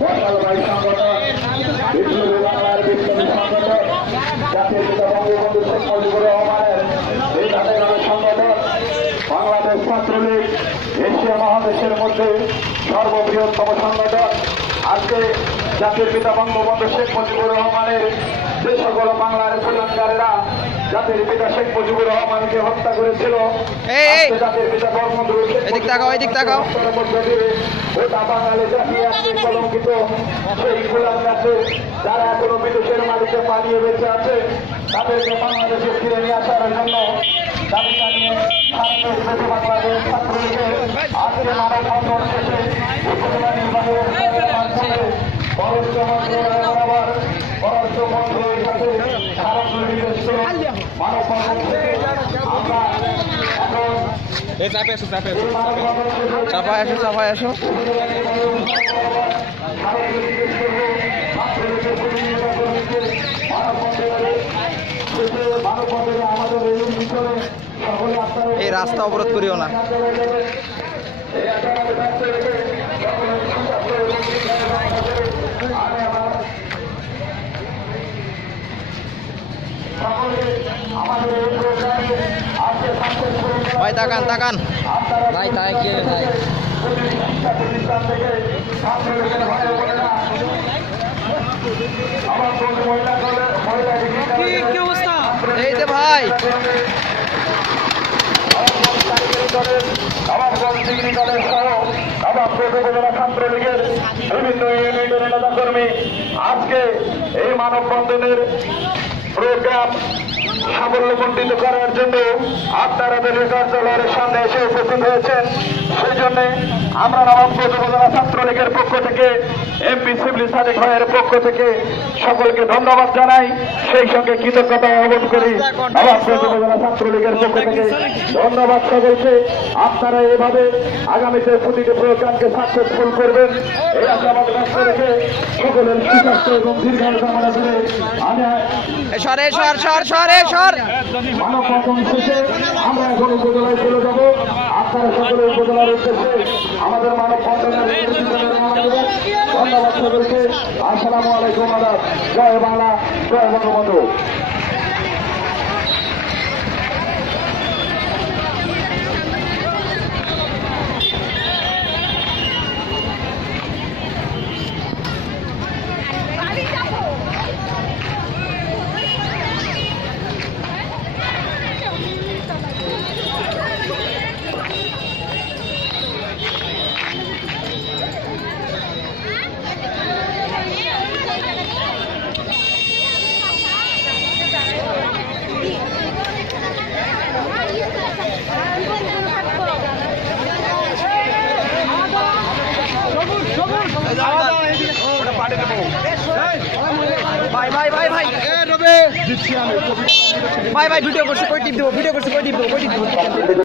বর্ষালবাহী সংগঠন, বিপ্লবী বাংলার বিপ্লবী সংগঠন, জাতির পিতা বঙ্গবন্ধু শেখ মুজিবুর রহমানের এই হাতে নামে সংগঠন, বাংলাদেশ ছাত্রলীগ এশিয়া মহাদেশের মধ্যে সর্ববৃহত্তম সংগঠন। আজকে জাতির পিতা বঙ্গবন্ধু শেখ মুজিবুর রহমানের যে সকল বাংলার প্রধানকারেরা জাতির পিতা শেখ মুজিবুর রহমানকে হত্যা করেছিল, জাতির পিতা বঙ্গবন্ধু ওটা বাঙালি জাতি আজকে কলঙ্কিত সেই গোলাম গাছে যারা এখনো বিদেশের মাটিতে পালিয়ে বেঁচে আছে তাদেরকে বাংলাদেশে ফিরে নিয়ে আসার জন্য দাবি জানিয়ে বাংলাদেশ ছাত্রলীগের আজকে মানববন্ধন শেষে উপজেলা নির্বাচনের মাধ্যমে পররাষ্ট্র মন্ত্রণালয় বরাবর পররাষ্ট্র মন্ত্রণালয়ের সাথে স্মারক নির্দেশ করে মানববন্ধন থেকে আমরা চাপায় আসো এই রাস্তা অবরোধ করিও না। ভাই তাকান ভাই তাই কি ভাই কি অবস্থা এই যে ভাই ছাত্রলীগের বিভিন্ন ইউনিয়নের নেতা কর্মী আজকে এই মানববন্ধনের প্রোগ্রাম সাফল্যমণ্ডিত করার জন্য আপনারা দলীয় কার্যালয়ের সামনে এসে উপস্থিত হয়েছেন। সেই জন্য আমরা নবাবগঞ্জ উপজেলা ছাত্রলীগের পক্ষ থেকে এমপি শিবলি সাদিক ভাইয়ের পক্ষ থেকে সকলকে ধন্যবাদ জানাই, সেই সঙ্গে কৃতজ্ঞতা জ্ঞাপন করি। নবাবগঞ্জ উপজেলা ছাত্রলীগের পক্ষ থেকে ধন্যবাদ সকলকে। আপনারা এভাবে আগামীতে প্রতিটি প্রোগ্রামকে সাকসেসফুল করবেন এই আশাবাদ ব্যক্ত রেখে সকলের সুস্বাস্থ্য এবং দীর্ঘায়ু কামনা করে আমি মানববন্ধন শেষে আমরা এখন উপজেলায় চলে যাব। আপনারা সকলে উপজেলার উদ্দেশ্যে আমাদের মানববন্ধনের ধন্যবাদ সকলকে। আসসালামু আলাইকুম, আদাব, জয় বাংলা, জয় বঙ্গবন্ধু। ভাই ভিডিও করছি কই টিপ দেবো